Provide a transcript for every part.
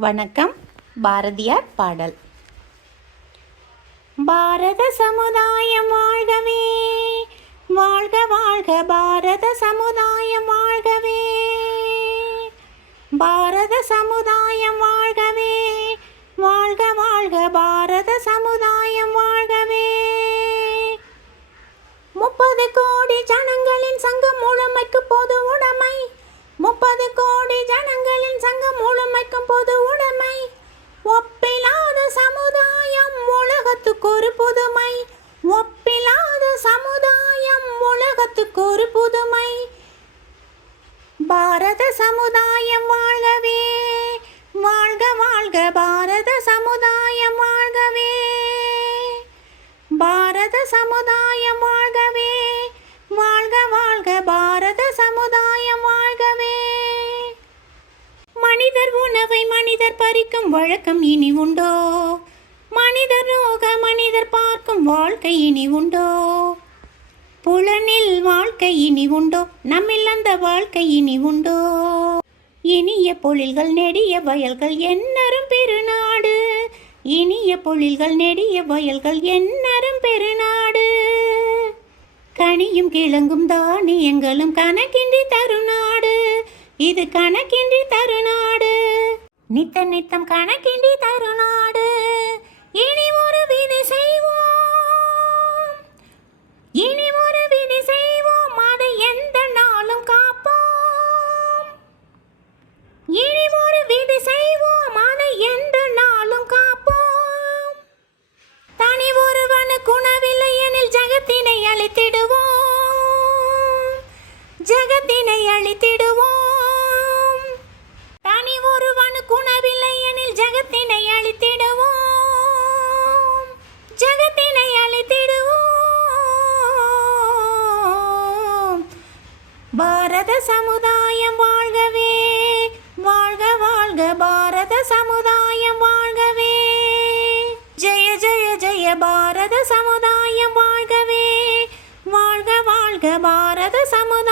வணக்கம் பாரதியார் பாடல். பாரத சமுதாயம் வாழ்கவே வாழ்க வாழ்க பாரத சமுதாயம் வாழ்கவே. பாரத சமுதாயம் வாழ்கவே வாழ்க வாழ்க உலகத்துக்கு ஒரு புதுமை. ஒப்பிலாத சமுதாயம் உலகத்துக்கு ஒரு புதுமை. பாரத சமுதாயம் வாழ்கவே வாழ்க வாழ்க பாரத சமுதாயம் வாழ்கவே பாரத சமுதாயம் வாழ்கவே வாழ்க வாழ்க பாரத சமுதாயம் வாழ்கவே மனிதர் உணவை மனிதர் பறிக்கும் வழக்கம் இனி உண்டோ? மனிதர் ரோக மனிதர் பார்க்கும் வாழ்க்கை இனி உண்டோ? புலனில் வாழ்க்கை இனி உண்டோ? நம்மில் அந்த வாழ்க்கை இனி உண்டோ? இனிய பொழில்கள் நெடிய வயல்கள் என்னரும் பெருநாடு. இனிய பொழில்கள் நெடிய வயல்கள் என்னரும் பெருநாடு. கனியும் கிழங்கும் தானியங்களும் கணக்கின்றி தருநாடு. இது கணக்கின்றி தருநாடு. நித்தம் நித்தம் கணக்கின்றி தருநாடு. இனி பாரத சமுதாயம் வாழ்கவே வாழ்க வாழ்க பாரத சமுதாயம் வாழ்கவே. ஜெய ஜெய ஜெய பாரத சமுதாயம் வாழ்கவே வாழ்க வாழ்க பாரத சமுதாயம்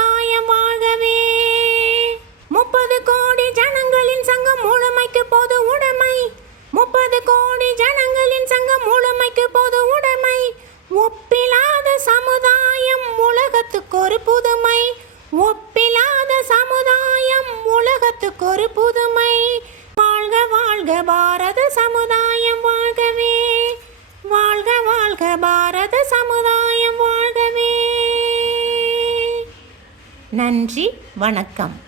நன்றி வணக்கம்.